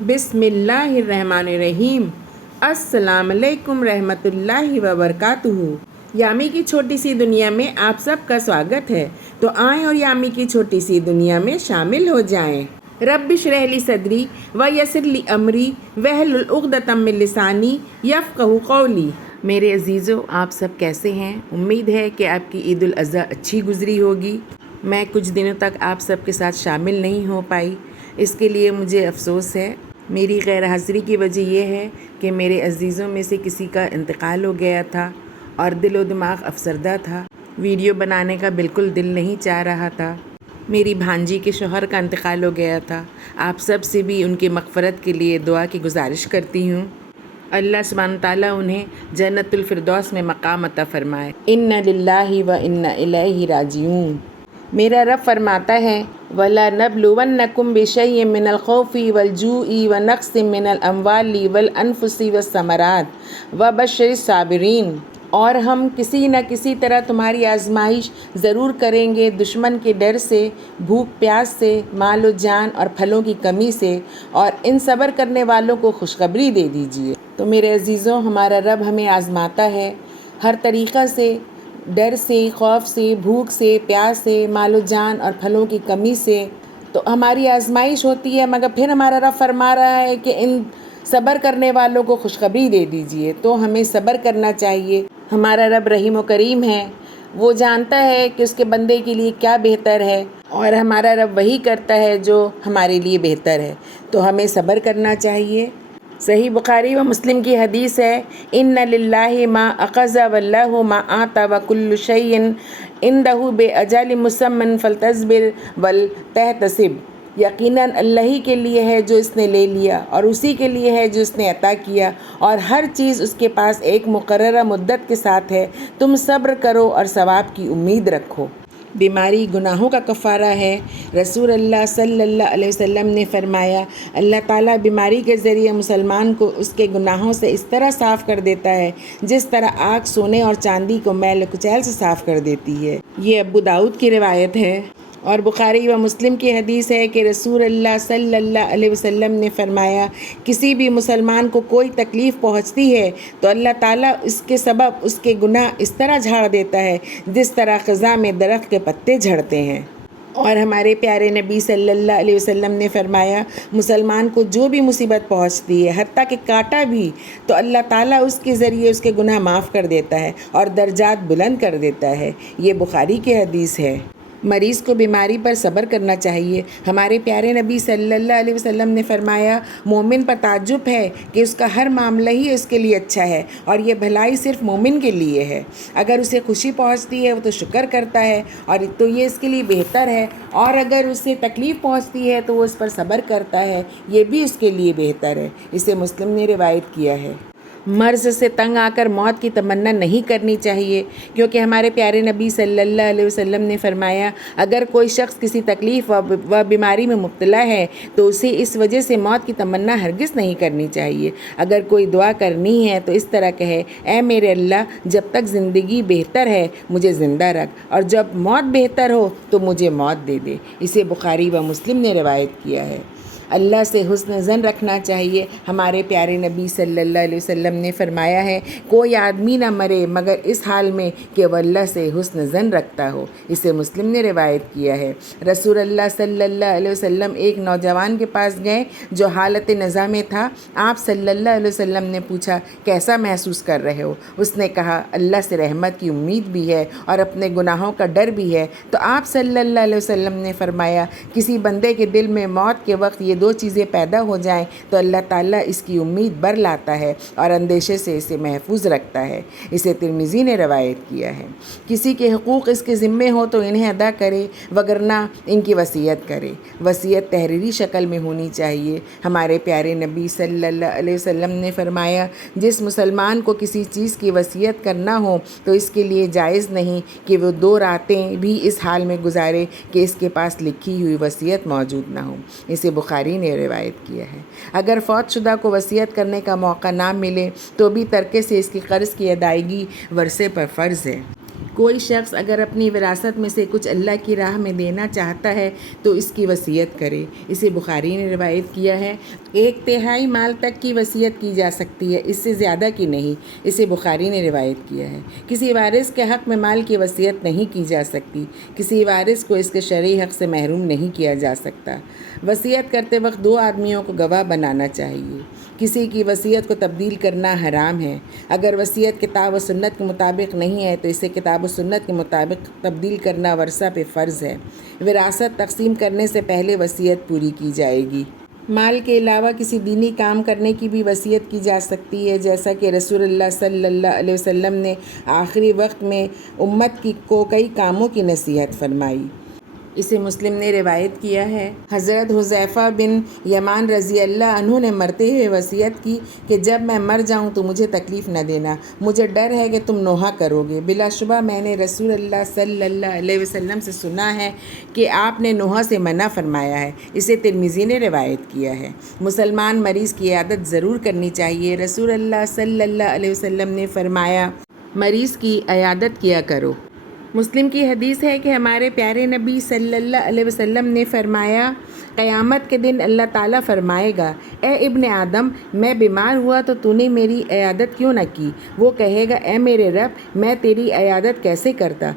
بسم اللہ الرحمن الرحیم۔ السلام علیکم رحمۃ اللہ وبرکاتہ۔ یامی کی چھوٹی سی دنیا میں آپ سب کا سواگت ہے، تو آئیں اور یامی کی چھوٹی سی دنیا میں شامل ہو جائیں۔ رب اشرح لی صدری ویسر لی امری واحلل عقدۃ من لسانی یفقہوا قولی۔ میرے عزیزو، آپ سب کیسے ہیں؟ امید ہے کہ آپ کی عید الاضحیٰ اچھی گزری ہوگی۔ میں کچھ دنوں تک آپ سب کے ساتھ شامل نہیں ہو پائی، اس کے لیے مجھے افسوس ہے۔ میری غیر حاضری کی وجہ یہ ہے کہ میرے عزیزوں میں سے کسی کا انتقال ہو گیا تھا اور دل و دماغ افسردہ تھا۔ ویڈیو بنانے کا بالکل دل نہیں چاہ رہا تھا۔ میری بھانجی کے شوہر کا انتقال ہو گیا تھا۔ آپ سب سے بھی ان کی مغفرت کے لیے دعا کی گزارش کرتی ہوں۔ اللہ سبحانہ تعالیٰ انہیں جنت الفردوس میں مقام عطا فرمائے۔ اِنَّ لِلَّهِ وَإِنَّ إِلَيْهِ راجعون۔ میرا رب فرماتا ہے وَلَنَبْلُوَنَّكُمْ بِشَيْءٍ مِّنَ الْخَوْفِ وَالْجُوعِ وَنَقْصٍ مِّنَ الْأَمْوَالِ وَالْأَنفُسِ وَالثَّمَرَاتِ وَبَشِّرِ الصَّابِرِينَ۔ اور ہم کسی نہ کسی طرح تمہاری آزمائش ضرور کریں گے، دشمن کے ڈر سے، بھوک پیاس سے، مال و جان اور پھلوں کی کمی سے، اور ان صبر کرنے والوں کو خوشخبری دے دیجیے۔ تو میرے عزیزوں، ہمارا رب ہمیں آزماتا ہے ہر طریقہ سے، ڈر سے، خوف سے، بھوک سے، پیاس سے، مال و جان اور پھلوں کی کمی سے۔ تو ہماری آزمائش ہوتی ہے، مگر پھر ہمارا رب فرما رہا ہے کہ ان صبر کرنے والوں کو خوشخبری دے دیجیے۔ تو ہمیں صبر کرنا چاہیے۔ ہمارا رب رحیم و کریم ہے، وہ جانتا ہے کہ اس کے بندے کے لیے کیا بہتر ہے، اور ہمارا رب وہی کرتا ہے جو ہمارے لیے بہتر ہے۔ تو ہمیں صبر کرنا چاہیے۔ صحیح بخاری و مسلم کی حدیث ہے اِنَّ لِلَّهِ مَا أَخَذَ وَلَهُ مَا آتَى وَكُلُّ شَيْءٍ عِندَهُ بِأَجَلٍ مُّسَمًّى فَلْتَصْبِرْ وَلْتَحْتَسِبْ۔ یقیناً اللہ ہی کے لیے ہے جو اس نے لے لیا، اور اسی کے لیے ہے جو اس نے عطا کیا، اور ہر چیز اس کے پاس ایک مقررہ مدت کے ساتھ ہے۔ تم صبر کرو اور ثواب کی امید رکھو۔ بیماری گناہوں کا کفارہ ہے۔ رسول اللہ صلی اللہ علیہ وسلم نے فرمایا، اللہ تعالیٰ بیماری کے ذریعے مسلمان کو اس کے گناہوں سے اس طرح صاف کر دیتا ہے جس طرح آگ سونے اور چاندی کو میل کچیل سے صاف کر دیتی ہے۔ یہ ابو داؤد کی روایت ہے۔ اور بخاری و مسلم کی حدیث ہے کہ رسول اللہ صلی اللہ علیہ وسلم نے فرمایا، کسی بھی مسلمان کو کوئی تکلیف پہنچتی ہے تو اللہ تعالیٰ اس کے سبب اس کے گناہ اس طرح جھاڑ دیتا ہے جس طرح خزاں میں درخت کے پتے جھڑتے ہیں۔ اور ہمارے پیارے نبی صلی اللہ علیہ وسلم نے فرمایا، مسلمان کو جو بھی مصیبت پہنچتی ہے، حتیٰ کہ کانٹا بھی، تو اللہ تعالیٰ اس کے ذریعے اس کے گناہ معاف کر دیتا ہے اور درجات بلند کر دیتا ہے۔ یہ بخاری کی حدیث ہے۔ مریض کو بیماری پر صبر کرنا چاہیے۔ ہمارے پیارے نبی صلی اللہ علیہ وسلم نے فرمایا، مومن پر تعجب ہے کہ اس کا ہر معاملہ ہی اس کے لیے اچھا ہے، اور یہ بھلائی صرف مومن کے لیے ہے۔ اگر اسے خوشی پہنچتی ہے وہ تو شکر کرتا ہے، اور تو یہ اس کے لیے بہتر ہے، اور اگر اسے تکلیف پہنچتی ہے تو وہ اس پر صبر کرتا ہے، یہ بھی اس کے لیے بہتر ہے۔ اسے مسلم نے روایت کیا ہے۔ مرض سے تنگ آ کر موت کی تمنا نہیں کرنی چاہیے، کیونکہ ہمارے پیارے نبی صلی اللہ علیہ وسلم نے فرمایا، اگر کوئی شخص کسی تکلیف و بیماری میں مبتلا ہے تو اسے اس وجہ سے موت کی تمنا ہرگز نہیں کرنی چاہیے۔ اگر کوئی دعا کرنی ہے تو اس طرح کہے، اے میرے اللہ، جب تک زندگی بہتر ہے مجھے زندہ رکھ، اور جب موت بہتر ہو تو مجھے موت دے دے۔ اسے بخاری و مسلم نے روایت کیا ہے۔ اللہ سے حسن ظن رکھنا چاہیے۔ ہمارے پیارے نبی صلی اللہ علیہ وسلم نے فرمایا ہے، کوئی آدمی نہ مرے مگر اس حال میں کہ وہ اللہ سے حسن ظن رکھتا ہو۔ اسے مسلم نے روایت کیا ہے۔ رسول اللہ صلی اللہ علیہ وسلم ایک نوجوان کے پاس گئے جو حالت نزا میں تھا۔ آپ صلی اللہ علیہ وسلم نے پوچھا، کیسا محسوس کر رہے ہو؟ اس نے کہا، اللہ سے رحمت کی امید بھی ہے اور اپنے گناہوں کا ڈر بھی ہے۔ تو آپ صلی اللہ علیہ وسلم نے فرمایا، کسی بندے کے دل میں موت کے وقت یہ دو چیزیں پیدا ہو جائیں تو اللہ تعالیٰ اس کی امید بر لاتا ہے اور اندیشے سے اسے محفوظ رکھتا ہے۔ اسے ترمذی نے روایت کیا ہے۔ کسی کے حقوق اس کے ذمے ہو تو انہیں ادا کرے، وگرنہ ان کی وصیت کرے۔ وصیت تحریری شکل میں ہونی چاہیے۔ ہمارے پیارے نبی صلی اللہ علیہ وسلم نے فرمایا، جس مسلمان کو کسی چیز کی وصیت کرنا ہو تو اس کے لیے جائز نہیں کہ وہ 2 راتیں بھی اس حال میں گزارے کہ اس کے پاس لکھی ہوئی وصیت موجود نہ ہو۔ اسے بخاری نے روایت کیا ہے۔ اگر فوت شدہ کو وصیت کرنے کا موقع نہ ملے تو بھی ترکے سے اس کی قرض کی ادائیگی ورثے پر فرض ہے۔ کوئی شخص اگر اپنی وراثت میں سے کچھ اللہ کی راہ میں دینا چاہتا ہے تو اس کی وصیت کرے۔ اسے بخاری نے روایت کیا ہے۔ 1/3 مال تک کی وصیت کی جا سکتی ہے، اس سے زیادہ کی نہیں۔ اسے بخاری نے روایت کیا ہے۔ کسی وارث کے حق میں مال کی وصیت نہیں کی جا سکتی۔ کسی وارث کو اس کے شرعی حق سے محروم نہیں کیا جا سکتا۔ وصیت کرتے وقت 2 آدمیوں کو گواہ بنانا چاہیے۔ کسی کی وصیت کو تبدیل کرنا حرام ہے۔ اگر وصیت کتاب و سنت کے مطابق نہیں ہے تو اسے کتاب و سنت کے مطابق تبدیل کرنا ورثہ پہ فرض ہے۔ وراثت تقسیم کرنے سے پہلے وصیت پوری کی جائے گی۔ مال کے علاوہ کسی دینی کام کرنے کی بھی وصیت کی جا سکتی ہے، جیسا کہ رسول اللہ صلی اللہ علیہ وسلم نے آخری وقت میں امت کو کئی کاموں کی نصیحت فرمائی۔ اسے مسلم نے روایت کیا ہے۔ حضرت حذیفہ بن یمان رضی اللہ عنہ نے مرتے ہوئے وصیت کی کہ جب میں مر جاؤں تو مجھے تکلیف نہ دینا، مجھے ڈر ہے کہ تم نوحہ کرو گے۔ بلا شبہ میں نے رسول اللہ صلی اللہ علیہ وسلم سے سنا ہے کہ آپ نے نوحہ سے منع فرمایا ہے۔ اسے ترمذی نے روایت کیا ہے۔ مسلمان مریض کی عیادت ضرور کرنی چاہیے۔ رسول اللہ صلی اللہ علیہ وسلم نے فرمایا، مریض کی عیادت کیا کرو۔ مسلم کی حدیث ہے کہ ہمارے پیارے نبی صلی اللہ علیہ وسلم نے فرمایا، قیامت کے دن اللہ تعالیٰ فرمائے گا، اے ابن آدم، میں بیمار ہوا تو تو نے میری عیادت کیوں نہ کی؟ وہ کہے گا، اے میرے رب، میں تیری عیادت کیسے کرتا؟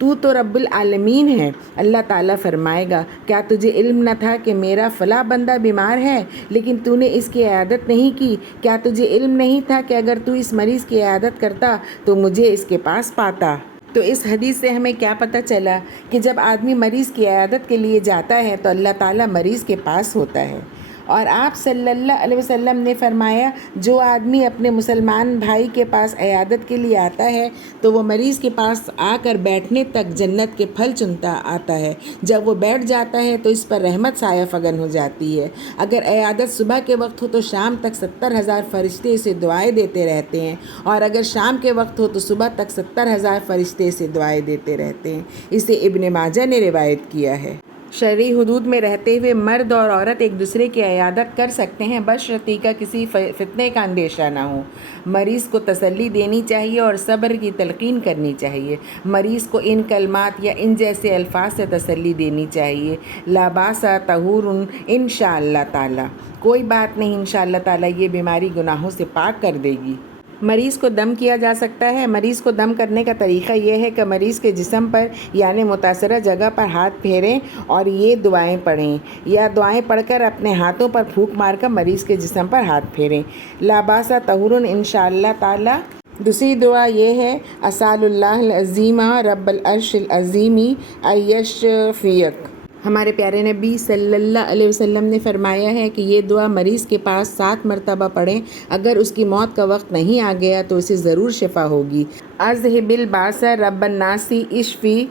تو رب العالمین ہے۔ اللہ تعالیٰ فرمائے گا، کیا تجھے علم نہ تھا کہ میرا فلاں بندہ بیمار ہے لیکن تو نے اس کی عیادت نہیں کی؟ کیا تجھے علم نہیں تھا کہ اگر تو اس مریض کی عیادت کرتا تو مجھے اس کے پاس پاتا؟ تو اس حدیث سے ہمیں کیا پتہ چلا کہ جب آدمی مریض کی عیادت کے لیے جاتا ہے تو اللہ تعالیٰ مریض کے پاس ہوتا ہے۔ اور آپ صلی اللہ علیہ وسلم نے فرمایا، جو آدمی اپنے مسلمان بھائی کے پاس عیادت کے لیے آتا ہے تو وہ مریض کے پاس آ کر بیٹھنے تک جنت کے پھل چنتا آتا ہے۔ جب وہ بیٹھ جاتا ہے تو اس پر رحمت سایہ فگن ہو جاتی ہے۔ اگر عیادت صبح کے وقت ہو تو شام تک 70,000 فرشتے اسے دعائیں دیتے رہتے ہیں، اور اگر شام کے وقت ہو تو صبح تک 70,000 فرشتے اسے دعائیں دیتے رہتے ہیں۔ اسے ابن ماجہ نے روایت کیا ہے۔ شرعی حدود میں رہتے ہوئے مرد اور عورت ایک دوسرے کی عیادت کر سکتے ہیں، بشرطیکہ کا کسی فتنے کا اندیشہ نہ ہو۔ مریض کو تسلی دینی چاہیے اور صبر کی تلقین کرنی چاہیے۔ مریض کو ان کلمات یا ان جیسے الفاظ سے تسلی دینی چاہیے، لا باس طہور انشاءاللہ تعالی، کوئی بات نہیں، انشاءاللہ تعالی یہ بیماری گناہوں سے پاک کر دے گی۔ مریض کو دم کیا جا سکتا ہے۔ مریض کو دم کرنے کا طریقہ یہ ہے کہ مریض کے جسم پر یعنی متاثرہ جگہ پر ہاتھ پھیریں اور یہ دعائیں پڑھیں، یا دعائیں پڑھ کر اپنے ہاتھوں پر پھونک مار کر مریض کے جسم پر ہاتھ پھیریں، لا باس طہور انشاءاللہ تعالی۔ دوسری دعا یہ ہے، اسأل اللہ العظیم رب العرش العظیم ان یشفیک۔ ہمارے پیارے نبی صلی اللہ علیہ وسلم نے فرمایا ہے کہ یہ دعا مریض کے پاس 7 مرتبہ پڑھیں، اگر اس کی موت کا وقت نہیں آ گیا تو اسے ضرور شفا ہوگی۔ اذہب الباس رب الناس اشفی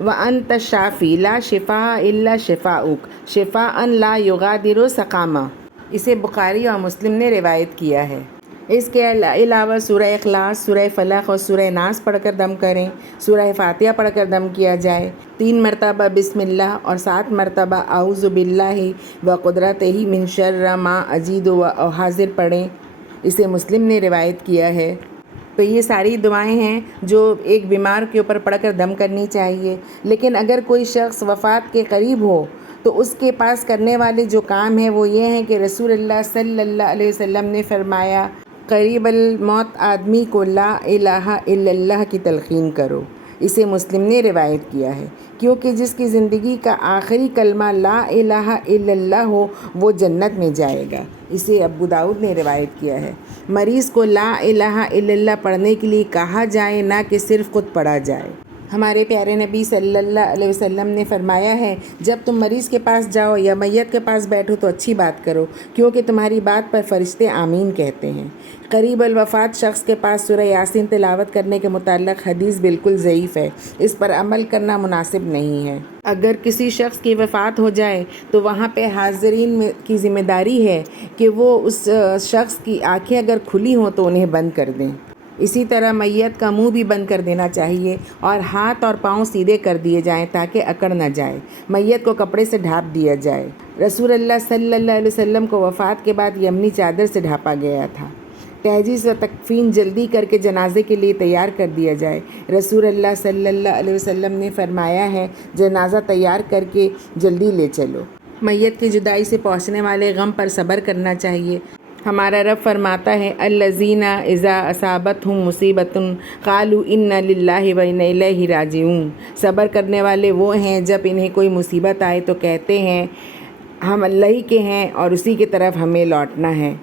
وانت الشافی لا شفاء الا شفاؤک شفاء لا یغادر سقاما۔ اسے بخاری اور مسلم نے روایت کیا ہے۔ اس کے علاوہ سورہ اخلاص، سورہ فلق اور سورہ ناس پڑھ کر دم کریں۔ سورہ فاتحہ پڑھ کر دم کیا جائے۔ 3 مرتبہ بسم اللہ اور 7 مرتبہ اعوذ باللہ وقدرتہ من شر ما اجید و احاذر پڑھیں۔ اسے مسلم نے روایت کیا ہے۔ تو یہ ساری دعائیں ہیں جو ایک بیمار کے اوپر پڑھ کر دم کرنی چاہیے۔ لیکن اگر کوئی شخص وفات کے قریب ہو تو اس کے پاس کرنے والے جو کام ہیں وہ یہ ہیں کہ رسول اللہ صلی اللہ علیہ وسلم نے فرمایا، قریب الموت آدمی کو لا الہ الا اللہ کی تلقین کرو۔ اسے مسلم نے روایت کیا ہے، کیونکہ جس کی زندگی کا آخری کلمہ لا الہ الا اللہ ہو وہ جنت میں جائے گا۔ اسے ابو داؤد نے روایت کیا ہے۔ مریض کو لا الہ الا اللہ پڑھنے کے لیے کہا جائے، نہ کہ صرف خود پڑھا جائے۔ ہمارے پیارے نبی صلی اللہ علیہ وسلم نے فرمایا ہے، جب تم مریض کے پاس جاؤ یا میت کے پاس بیٹھو تو اچھی بات کرو، کیونکہ تمہاری بات پر فرشتے آمین کہتے ہیں۔ قریب الوفات شخص کے پاس سورہ یاسین تلاوت کرنے کے متعلق حدیث بالکل ضعیف ہے، اس پر عمل کرنا مناسب نہیں ہے۔ اگر کسی شخص کی وفات ہو جائے تو وہاں پہ حاضرین کی ذمہ داری ہے کہ وہ اس شخص کی آنکھیں اگر کھلی ہوں تو انہیں بند کر دیں۔ اسی طرح میت کا منہ بھی بند کر دینا چاہیے اور ہاتھ اور پاؤں سیدھے کر دیے جائیں تاکہ اکڑ نہ جائے۔ میت کو کپڑے سے ڈھانپ دیا جائے۔ رسول اللہ صلی اللہ علیہ وسلم کو وفات کے بعد یمنی چادر سے ڈھانپا گیا تھا۔ تجہیز و تکفین جلدی کر کے جنازے کے لیے تیار کر دیا جائے۔ رسول اللہ صلی اللہ علیہ وسلم نے فرمایا ہے جنازہ تیار کر کے جلدی لے چلو۔ میت کی جدائی سے پہنچنے والے غم پر صبر کرنا چاہیے۔ ہمارا رب فرماتا ہے الذین اذا اصابتہم مصیبۃ قالوا انا للہ و انا الیہ راجعون۔ صبر کرنے والے وہ ہیں جب انہیں کوئی مصیبت آئے تو کہتے ہیں ہم اللہ ہی کے ہیں اور اسی کی طرف ہمیں لوٹنا ہے۔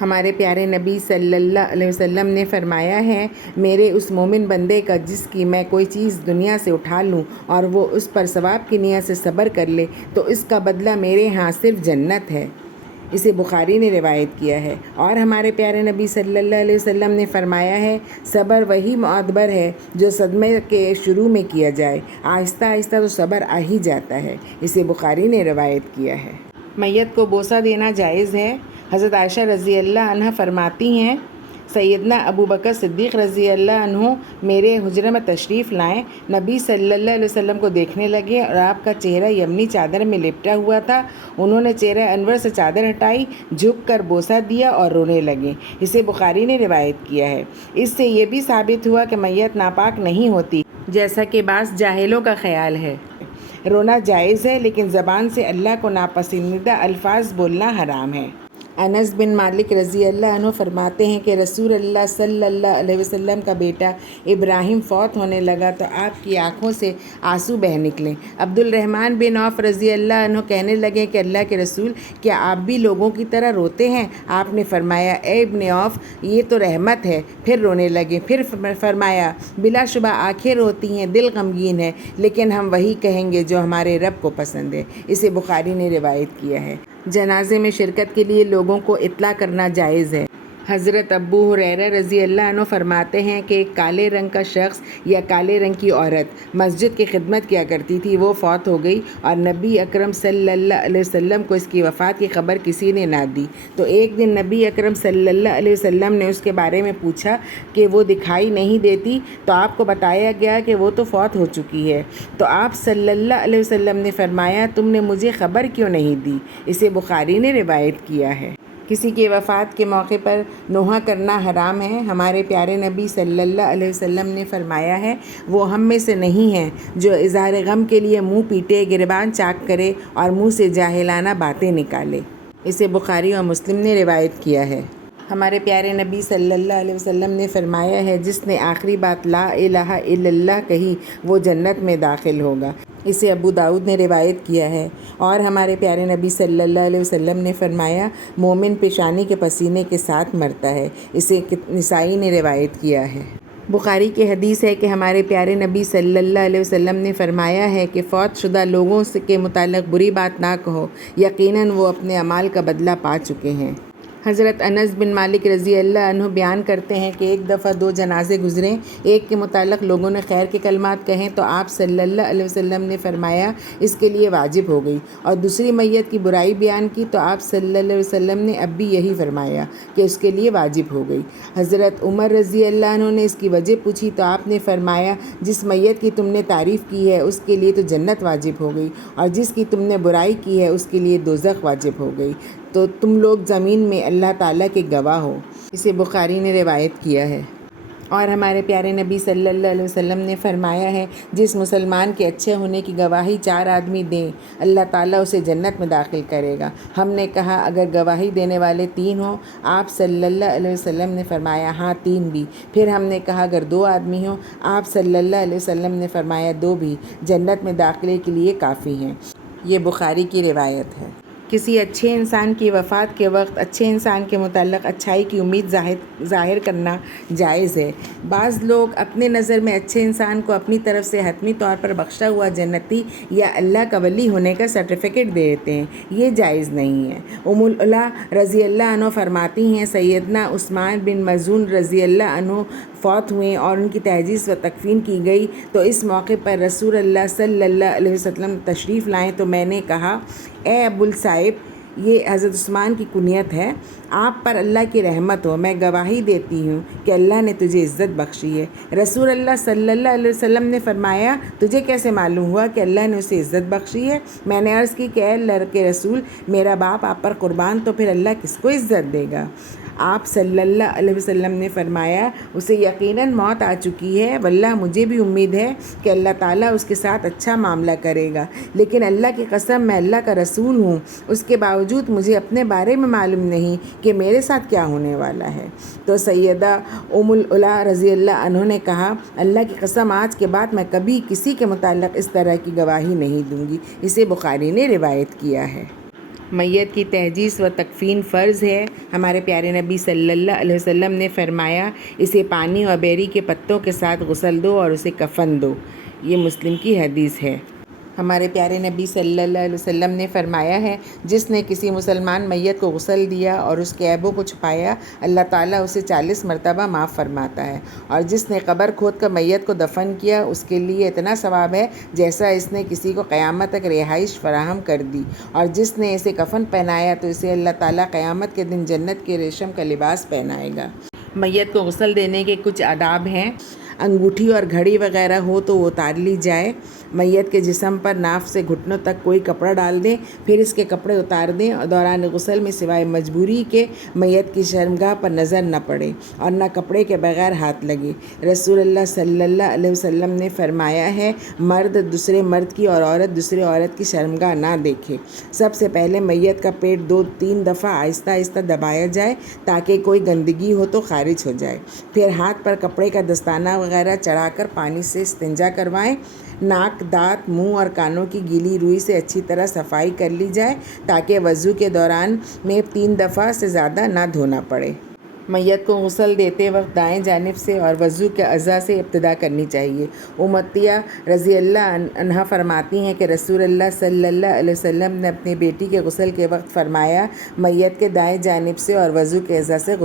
ہمارے پیارے نبی صلی اللہ علیہ وسلم نے فرمایا ہے میرے اس مومن بندے کا جس کی میں کوئی چیز دنیا سے اٹھا لوں اور وہ اس پر ثواب کی نیت سے صبر کر لے تو اس کا بدلہ میرے ہاں صرف جنت ہے۔ اسے بخاری نے روایت کیا ہے۔ اور ہمارے پیارے نبی صلی اللہ علیہ وسلم نے فرمایا ہے صبر وہی معتبر ہے جو صدمے کے شروع میں کیا جائے، آہستہ آہستہ تو صبر آ ہی جاتا ہے۔ اسے بخاری نے روایت کیا ہے۔ میت کو بوسہ دینا جائز ہے۔ حضرت عائشہ رضی اللہ عنہ فرماتی ہیں سیدنا ابو بکر صدیق رضی اللہ عنہ میرے حجرے میں تشریف لائیں، نبی صلی اللہ علیہ وسلم کو دیکھنے لگے اور آپ کا چہرہ یمنی چادر میں لپٹا ہوا تھا۔ انہوں نے چہرہ انور سے چادر ہٹائی، جھک کر بوسہ دیا اور رونے لگے۔ اسے بخاری نے روایت کیا ہے۔ اس سے یہ بھی ثابت ہوا کہ میت ناپاک نہیں ہوتی جیسا کہ بعض جاہلوں کا خیال ہے۔ رونا جائز ہے لیکن زبان سے اللہ کو ناپسندیدہ الفاظ بولنا حرام ہے۔ انس بن مالک رضی اللہ عنہ فرماتے ہیں کہ رسول اللہ صلی اللہ علیہ وسلم کا بیٹا ابراہیم فوت ہونے لگا تو آپ کی آنکھوں سے آنسو بہہ نکلے۔ عبد الرحمن بن عوف رضی اللہ عنہ کہنے لگے کہ اللہ کے رسول کیا آپ بھی لوگوں کی طرح روتے ہیں؟ آپ نے فرمایا اے ابن عوف یہ تو رحمت ہے۔ پھر رونے لگے۔ پھر فرمایا بلا شبہ آنکھیں روتی ہیں، دل غمگین ہے، لیکن ہم وہی کہیں گے جو ہمارے رب کو پسند ہے۔ اسے بخاری نے روایت کیا ہے۔ جنازے میں شرکت کے لیے لوگوں کو اطلاع کرنا جائز ہے۔ حضرت ابو ہریرہ رضی اللہ عنہ فرماتے ہیں کہ ایک کالے رنگ کا شخص یا کالے رنگ کی عورت مسجد کی خدمت کیا کرتی تھی، وہ فوت ہو گئی اور نبی اکرم صلی اللہ علیہ وسلم کو اس کی وفات کی خبر کسی نے نہ دی۔ تو ایک دن نبی اکرم صلی اللہ علیہ وسلم نے اس کے بارے میں پوچھا کہ وہ دکھائی نہیں دیتی، تو آپ کو بتایا گیا کہ وہ تو فوت ہو چکی ہے۔ تو آپ صلی اللہ علیہ وسلم نے فرمایا تم نے مجھے خبر کیوں نہیں دی؟ اسے بخاری نے روایت کیا ہے۔ کسی کے وفات کے موقع پر نوحہ کرنا حرام ہے۔ ہمارے پیارے نبی صلی اللہ علیہ وسلم نے فرمایا ہے وہ ہم میں سے نہیں ہیں جو اظہار غم کے لیے منہ پیٹے، گریبان چاک کرے اور منہ سے جاہلانہ باتیں نکالے۔ اسے بخاری اور مسلم نے روایت کیا ہے۔ ہمارے پیارے نبی صلی اللہ علیہ وسلم نے فرمایا ہے جس نے آخری بات لا الہ الا اللہ کہی وہ جنت میں داخل ہوگا۔ اسے ابو داؤد نے روایت کیا ہے۔ اور ہمارے پیارے نبی صلی اللہ علیہ وسلم نے فرمایا مومن پیشانی کے پسینے کے ساتھ مرتا ہے۔ اسے نسائی نے روایت کیا ہے۔ بخاری کی حدیث ہے کہ ہمارے پیارے نبی صلی اللہ علیہ وسلم نے فرمایا ہے کہ فوت شدہ لوگوں کے متعلق بری بات نہ کہو، یقیناً وہ اپنے اعمال کا بدلہ پا چکے ہیں۔ حضرت انس بن مالک رضی اللہ عنہ بیان کرتے ہیں کہ ایک دفعہ دو جنازے گزرے، ایک کے متعلق لوگوں نے خیر کے کلمات کہیں تو آپ صلی اللہ علیہ وسلم نے فرمایا اس کے لیے واجب ہو گئی، اور دوسری میت کی برائی بیان کی تو آپ صلی اللہ علیہ وسلم نے اب بھی یہی فرمایا کہ اس کے لیے واجب ہو گئی۔ حضرت عمر رضی اللہ عنہ نے اس کی وجہ پوچھی تو آپ نے فرمایا جس میت کی تم نے تعریف کی ہے اس کے لیے تو جنت واجب ہو گئی، اور جس کی تم نے برائی کی ہے اس کے لیے دوزخ واجب ہو گئی، تو تم لوگ زمین میں اللہ تعالیٰ کے گواہ ہو۔ اسے بخاری نے روایت کیا ہے۔ اور ہمارے پیارے نبی صلی اللہ علیہ وسلم نے فرمایا ہے جس مسلمان کے اچھے ہونے کی گواہی 4 آدمی دیں اللہ تعالیٰ اسے جنت میں داخل کرے گا۔ ہم نے کہا اگر گواہی دینے والے 3 ہوں؟ آپ صلی اللہ علیہ وسلم نے فرمایا ہاں 3 بھی۔ پھر ہم نے کہا اگر 2 آدمی ہوں؟ آپ صلی اللہ علیہ وسلم نے فرمایا 2 بھی جنت میں داخلے کے لیے کافی ہیں۔ یہ بخاری کی روایت ہے۔ کسی اچھے انسان کی وفات کے وقت اچھے انسان کے متعلق اچھائی کی امید ظاہر کرنا جائز ہے۔ بعض لوگ اپنے نظر میں اچھے انسان کو اپنی طرف سے حتمی طور پر بخشا ہوا جنتی یا اللہ کا ولی ہونے کا سرٹیفکیٹ دے دیتے ہیں، یہ جائز نہیں ہے۔ ام العلا رضی اللہ عنہ فرماتی ہیں سیدنا عثمان بن مظعون رضی اللہ عنہ فوت ہوئے اور ان کی تجہیز و تکفین کی گئی، تو اس موقع پر رسول اللہ صلی اللہ علیہ وسلم تشریف لائے تو میں نے کہا اے ابو الصائب یہ حضرت عثمان کی کنیت ہے۔ آپ پر اللہ کی رحمت ہو، میں گواہی دیتی ہوں کہ اللہ نے تجھے عزت بخشی ہے۔ رسول اللہ صلی اللہ علیہ وسلم نے فرمایا، تجھے کیسے معلوم ہوا کہ اللہ نے اسے عزت بخشی ہے؟ میں نے عرض کی کہ اے اللہ کے رسول، میرا باپ آپ پر قربان، تو پھر اللہ کس کو عزت دے گا؟ آپ صلی اللہ علیہ وسلم نے فرمایا، اسے یقیناً موت آ چکی ہے، واللہ مجھے بھی امید ہے کہ اللہ تعالیٰ اس کے ساتھ اچھا معاملہ کرے گا، لیکن اللہ کی قسم میں اللہ کا رسول ہوں، اس کے باوجود مجھے اپنے بارے میں معلوم نہیں کہ میرے ساتھ کیا ہونے والا ہے۔ تو سیدہ ام العلا رضی اللہ عنہ نے کہا، اللہ کی قسم آج کے بعد میں کبھی کسی کے متعلق اس طرح کی گواہی نہیں دوں گی۔ اسے بخاری نے روایت کیا ہے۔ میت کی تہجیز و تکفین فرض ہے۔ ہمارے پیارے نبی صلی اللہ علیہ وسلم نے فرمایا، اسے پانی اور بیری کے پتوں کے ساتھ غسل دو اور اسے کفن دو۔ یہ مسلم کی حدیث ہے۔ ہمارے پیارے نبی صلی اللہ علیہ وسلم نے فرمایا ہے، جس نے کسی مسلمان میت کو غسل دیا اور اس کے عیبوں کو چھپایا، اللہ تعالیٰ اسے 40 مرتبہ معاف فرماتا ہے، اور جس نے قبر کھود کر میت کو دفن کیا، اس کے لیے اتنا ثواب ہے جیسا اس نے کسی کو قیامت تک رہائش فراہم کر دی، اور جس نے اسے کفن پہنایا تو اسے اللہ تعالیٰ قیامت کے دن جنت کے ریشم کا لباس پہنائے گا۔ میت کو غسل دینے کے کچھ آداب ہیں۔ انگوٹھی اور گھڑی وغیرہ ہو تو وہ اتار لی جائے۔ میت کے جسم پر ناف سے گھٹنوں تک کوئی کپڑا ڈال دیں، پھر اس کے کپڑے اتار دیں، اور دوران غسل میں سوائے مجبوری کے میت کی شرمگاہ پر نظر نہ پڑے اور نہ کپڑے کے بغیر ہاتھ لگے۔ رسول اللہ صلی اللہ علیہ وسلم نے فرمایا ہے، مرد دوسرے مرد کی اور عورت دوسرے عورت کی شرمگاہ نہ دیکھے۔ سب سے پہلے میت کا پیٹ 2-3 دفعہ آہستہ آہستہ دبایا جائے تاکہ کوئی گندگی ہو تو خارج ہو جائے۔ پھر ہاتھ پر کپڑے کا دستانہ وغیرہ چڑھا کر پانی سے استنجا کروائیں۔ ناک، دانت، منہ اور کانوں کی گیلی روئی سے اچھی طرح صفائی کر لی جائے تاکہ وضو کے دوران میں 3 دفعہ سے زیادہ نہ دھونا پڑے۔ میت کو غسل دیتے وقت دائیں جانب سے اور وضو کے اعضاء سے ابتدا کرنی چاہیے۔ ام عطیہ رضی اللہ عنہا فرماتی ہیں کہ رسول اللہ صلی اللہ علیہ وسلم نے اپنی بیٹی کے غسل کے وقت فرمایا، میت کے دائیں جانب سے اور وضو کے اعضاء سے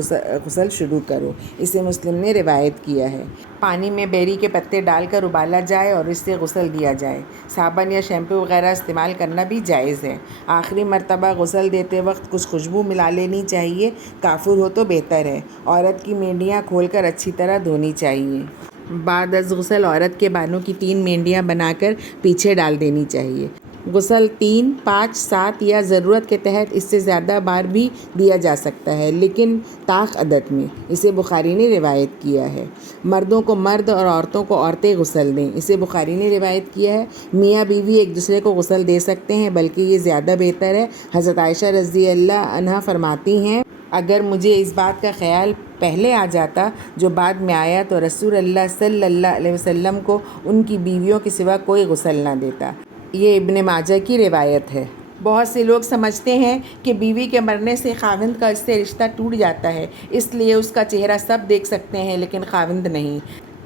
غسل شروع کرو۔ اسے مسلم نے روایت کیا ہے۔ پانی میں بیری کے پتے ڈال کر ابالا جائے اور اس سے غسل دیا جائے۔ صابن یا شیمپو وغیرہ استعمال کرنا بھی جائز ہے۔ آخری مرتبہ غسل دیتے وقت کچھ خوشبو ملا لینی چاہیے، کافور ہو تو بہتر ہے۔ عورت کی مینڈیاں کھول کر اچھی طرح دھونی چاہیے۔ بعد از غسل عورت کے بالوں کی 3 مینڈیاں بنا کر پیچھے ڈال دینی چاہیے۔ غسل 3، 5، 7 یا ضرورت کے تحت اس سے زیادہ بار بھی دیا جا سکتا ہے، لیکن طاق عدد میں۔ اسے بخاری نے روایت کیا ہے۔ مردوں کو مرد اور عورتوں کو عورتیں غسل دیں۔ اسے بخاری نے روایت کیا ہے۔ میاں بیوی ایک دوسرے کو غسل دے سکتے ہیں، بلکہ یہ زیادہ بہتر ہے۔ حضرت عائشہ رضی اللہ عنہا فرماتی ہیں، اگر مجھے اس بات کا خیال پہلے آ جاتا جو بعد میں آیا تو رسول اللہ صلی اللہ علیہ وسلم کو ان کی بیویوں کے سوا کوئی غسل نہ دیتا۔ یہ ابن ماجہ کی روایت ہے۔ بہت سے لوگ سمجھتے ہیں کہ بیوی کے مرنے سے خاوند کا اس سے رشتہ ٹوٹ جاتا ہے، اس لیے اس کا چہرہ سب دیکھ سکتے ہیں لیکن خاوند نہیں۔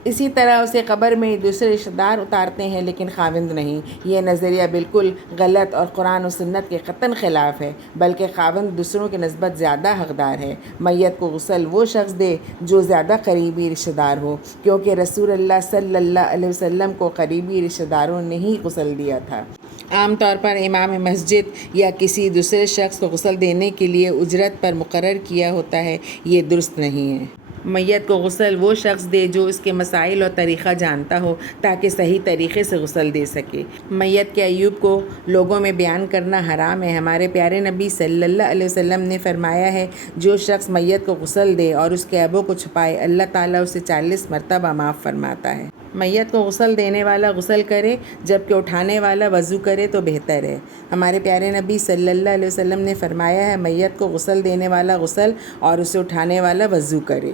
اسی طرح اسے قبر میں دوسرے رشتہ دار اتارتے ہیں لیکن خاوند نہیں۔ یہ نظریہ بالکل غلط اور قرآن و سنت کے قطعاً خلاف ہے، بلکہ خاوند دوسروں کی نسبت زیادہ حقدار ہے۔ میت کو غسل وہ شخص دے جو زیادہ قریبی رشتہ دار ہو، کیونکہ رسول اللہ صلی اللہ علیہ وسلم کو قریبی رشتہ داروں نے ہی غسل دیا تھا۔ عام طور پر امام مسجد یا کسی دوسرے شخص کو غسل دینے کے لیے اجرت پر مقرر کیا ہوتا ہے، یہ درست نہیں ہے۔ میت کو غسل وہ شخص دے جو اس کے مسائل اور طریقہ جانتا ہو تاکہ صحیح طریقے سے غسل دے سکے۔ میت کے عیوب کو لوگوں میں بیان کرنا حرام ہے۔ ہمارے پیارے نبی صلی اللہ علیہ وسلم نے فرمایا ہے، جو شخص میت کو غسل دے اور اس کے عیبوں کو چھپائے، اللہ تعالیٰ اسے 40 مرتبہ معاف فرماتا ہے۔ میت کو غسل دینے والا غسل کرے جبکہ اٹھانے والا وضو کرے تو بہتر ہے۔ ہمارے پیارے نبی صلی اللہ علیہ وسلم نے فرمایا ہے، میت کو غسل دینے والا غسل اور اسے اٹھانے والا وضو کرے۔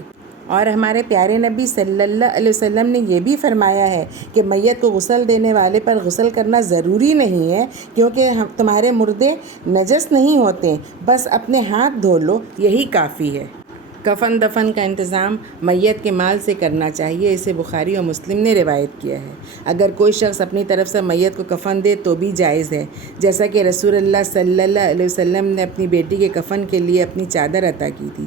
اور ہمارے پیارے نبی صلی اللہ علیہ وسلم نے یہ بھی فرمایا ہے کہ میت کو غسل دینے والے پر غسل کرنا ضروری نہیں ہے، کیونکہ تمہارے مردے نجس نہیں ہوتے، بس اپنے ہاتھ دھو لو، یہی کافی ہے۔ کفن دفن کا انتظام میت کے مال سے کرنا چاہیے۔ اسے بخاری اور مسلم نے روایت کیا ہے۔ اگر کوئی شخص اپنی طرف سے میت کو کفن دے تو بھی جائز ہے، جیسا کہ رسول اللہ صلی اللہ علیہ وسلم نے اپنی بیٹی کے کفن کے لیے اپنی چادر عطا کی تھی۔